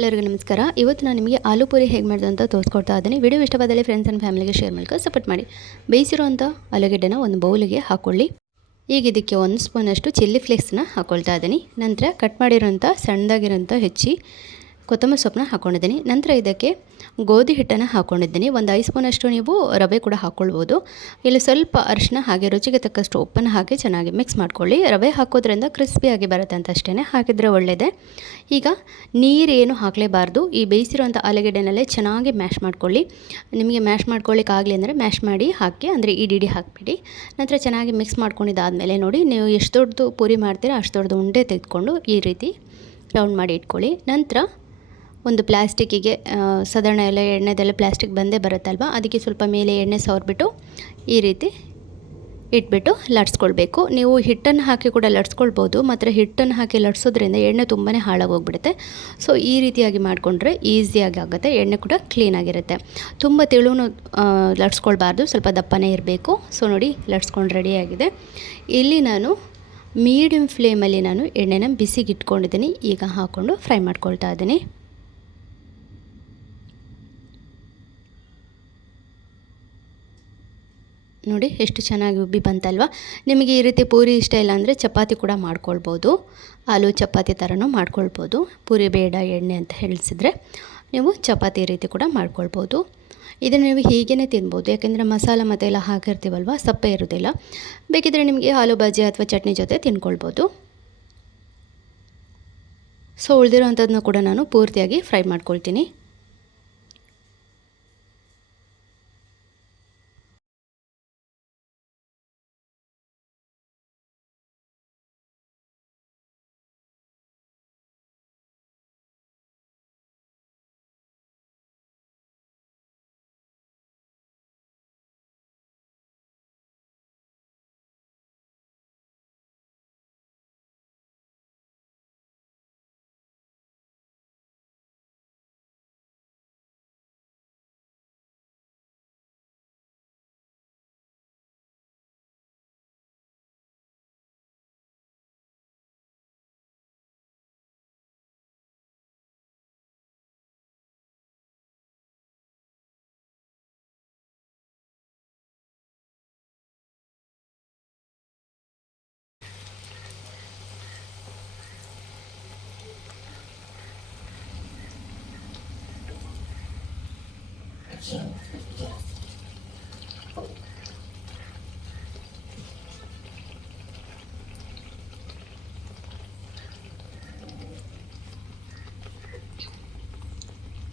ಎಲ್ಲರಿಗೂ ನಮಸ್ಕಾರ. ಇವತ್ತು ನಾನು ನಿಮಗೆ ಆಲೂ ಪೂರಿ ಹೇಗೆ ಮಾಡೋದು ಅಂತ ತೋರಿಸ್ಕೊಡ್ತಾ ಇದ್ದೀನಿ. ವಿಡಿಯೋ ಇಷ್ಟವಾದಲ್ಲಿ ಫ್ರೆಂಡ್ಸ್ ಆ್ಯಂಡ್ ಫ್ಯಾಮಿಲಿಗೆ ಶೇರ್ ಮೂಲಕ ಸಪೋರ್ಟ್ ಮಾಡಿ. ಬೇಯಿಸಿರುವಂಥ ಆಲೂಗೆಡ್ಡೆನ ಒಂದು ಬೌಲಿಗೆ ಹಾಕ್ಕೊಳ್ಳಿ ಈಗ ಇದಕ್ಕೆ ಒಂದು ಸ್ಪೂನಷ್ಟು ಚಿಲ್ಲಿ ಫ್ಲೇಕ್ಸ್ನ ಹಾಕ್ಕೊಳ್ತಾ ಇದ್ದೀನಿ. ನಂತರ ಕಟ್ ಮಾಡಿರೋಂಥ ಸಣ್ಣದಾಗಿರೋಂಥ ಹೆಚ್ಚಿ ಕೊತ್ತಂಬರಿ ಸೊಪ್ಪನ್ನ ಹಾಕ್ಕೊಂಡಿದ್ದೀನಿ ನಂತರ ಇದಕ್ಕೆ ಗೋಧಿ ಹಿಟ್ಟನ್ನು ಹಾಕ್ಕೊಂಡಿದ್ದೀನಿ ಒಂದು ಐದು ಸ್ಪೂನಷ್ಟು ನೀವು ರವೆ ಕೂಡ ಹಾಕ್ಕೊಳ್ಬೋದು. ಇಲ್ಲಿ ಸ್ವಲ್ಪ ಅರಿಶಿನ ಹಾಗೆ ರುಚಿಗೆ ತಕ್ಕಷ್ಟು ಉಪ್ಪನ್ನು ಹಾಕಿ ಚೆನ್ನಾಗಿ ಮಿಕ್ಸ್ ಮಾಡ್ಕೊಳ್ಳಿ. ರವೆ ಹಾಕೋದ್ರಿಂದ ಕ್ರಿಸ್ಪಿಯಾಗಿ ಬರುತ್ತೆ ಅಂತ ಅಷ್ಟೇ ಹಾಕಿದರೆ ಒಳ್ಳೆಯದೇ ಈಗ ನೀರೇನು ಹಾಕಲೇಬಾರ್ದು. ಈ ಬೇಯಿಸಿರುವಂಥ ಆಲೂಗೆಡ್ಡೆನಲ್ಲೇ ಚೆನ್ನಾಗಿ ಮ್ಯಾಶ್ ಮಾಡ್ಕೊಳ್ಳಿ. ನಿಮಗೆ ಮ್ಯಾಶ್ ಮಾಡ್ಕೊಳ್ಳಿಕ್ಕೆ ಆಗಲಿ ಅಂದರೆ ಮ್ಯಾಶ್ ಮಾಡಿ ಹಾಕಿ, ಅಂದರೆ ಇಡಿ ಹಾಕಿಬಿಡಿ. ನಂತರ ಚೆನ್ನಾಗಿ ಮಿಕ್ಸ್ ಮಾಡ್ಕೊಂಡಿದ್ದಾದಮೇಲೆ ನೋಡಿ, ನೀವು ಎಷ್ಟು ದೊಡ್ಡದು ಪೂರಿ ಮಾಡ್ತೀರಾ ಅಷ್ಟು ದೊಡ್ಡದು ಉಂಡೆ ತೆಗೆದುಕೊಂಡು ಈ ರೀತಿ ರೌಂಡ್ ಮಾಡಿ ಇಟ್ಕೊಳ್ಳಿ. ನಂತರ ಒಂದು ಪ್ಲಾಸ್ಟಿಕ್ಕಿಗೆ ಸಾಧಾರಣ ಎಲ್ಲ ಎಣ್ಣೆದೆಲ್ಲ ಪ್ಲಾಸ್ಟಿಕ್ ಬಂದೇ ಬರುತ್ತಲ್ವ? ಅದಕ್ಕೆ ಸ್ವಲ್ಪ ಮೇಲೆ ಎಣ್ಣೆ ಸವರ್ಬಿಟ್ಟು ಈ ರೀತಿ ಇಟ್ಬಿಟ್ಟು ಲಟ್ಸ್ಕೊಳ್ಬೇಕು. ನೀವು ಹಿಟ್ಟನ್ನು ಹಾಕಿ ಕೂಡ ಲಟ್ಸ್ಕೊಳ್ಬೋದು, ಮಾತ್ರ ಹಿಟ್ಟನ್ನು ಹಾಕಿ ಲಟ್ಸೋದ್ರಿಂದ ಎಣ್ಣೆ ತುಂಬಾ ಹಾಳಾಗೋಗ್ಬಿಡುತ್ತೆ. ಸೊ, ಈ ರೀತಿಯಾಗಿ ಮಾಡಿಕೊಂಡ್ರೆ ಈಸಿಯಾಗಿ ಆಗುತ್ತೆ, ಎಣ್ಣೆ ಕೂಡ ಕ್ಲೀನಾಗಿರುತ್ತೆ ತುಂಬ ತೆಳುವೂ ಲಟ್ಸ್ಕೊಳ್ಬಾರ್ದು, ಸ್ವಲ್ಪ ದಪ್ಪನೇ ಇರಬೇಕು. ಸೊ, ನೋಡಿ, ಲಟ್ಸ್ಕೊಂಡು ರೆಡಿಯಾಗಿದೆ ಇಲ್ಲಿ ನಾನು ಮೀಡಿಯಮ್ ಫ್ಲೇಮಲ್ಲಿ ನಾನು ಎಣ್ಣೆನ ಬಿಸಿಗಿಟ್ಕೊಂಡಿದ್ದೀನಿ. ಈಗ ಹಾಕ್ಕೊಂಡು ಫ್ರೈ ಮಾಡ್ಕೊಳ್ತಾ ಇದ್ದೀನಿ. ನೋಡಿ ಎಷ್ಟು ಚೆನ್ನಾಗಿ ಉಬ್ಬಿ ಬಂತಲ್ವ? ನಿಮಗೆ ಈ ರೀತಿ ಪೂರಿ ಇಷ್ಟ ಇಲ್ಲ ಅಂದರೆ ಚಪಾತಿ ಕೂಡ ಮಾಡ್ಕೊಳ್ಬೋದು. ಆಲೂ ಚಪಾತಿ ಥರನೂ ಮಾಡ್ಕೊಳ್ಬೋದು. ಪೂರಿ ಬೇಡ, ಎಣ್ಣೆ ಅಂತ ಹೇಳಿಸಿದ್ರೆ ನೀವು ಚಪಾತಿ ರೀತಿ ಕೂಡ ಮಾಡ್ಕೊಳ್ಬೋದು. ಇದನ್ನು ನೀವು ಹೀಗೇ ತಿನ್ಬೋದು. ಯಾಕೆಂದರೆ ಮಸಾಲ ಮತ್ತು ಎಲ್ಲ ಹಾಕಿರ್ತೀವಲ್ವ, ಸಪ್ಪೆ ಇರೋದಿಲ್ಲ. ಬೇಕಿದ್ರೆ ನಿಮಗೆ ಆಲೂ ಬಜ್ಜಿ ಅಥವಾ ಚಟ್ನಿ ಜೊತೆ ತಿನ್ಕೊಳ್ಬೋದು. ಸೊ ಉಳಿದಿರೋ ಅಂಥದ್ದನ್ನ ಕೂಡ ನಾನು ಪೂರ್ತಿಯಾಗಿ ಫ್ರೈ ಮಾಡ್ಕೊಳ್ತೀನಿ.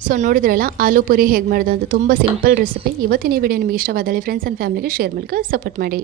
ಸೊ ನೋಡಿದ್ರಲ್ಲ, ಆಲೂ ಪೂರಿ ಹೇಗೆ ಮಾಡೋದು ಅಂತ ತುಂಬ ಸಿಂಪಲ್ ರೆಸಿಪಿ ಇವತ್ತಿನ ಈ ವಿಡಿಯೋ ನಿಮಗೆ ಇಷ್ಟವಾದಲ್ಲಿ ಫ್ರೆಂಡ್ಸ್ ಆ್ಯಂಡ್ ಫ್ಯಾಮಿಲಿಗೆ ಶೇರ್ ಮೂಲಕ ಸಪೋರ್ಟ್ ಮಾಡಿ.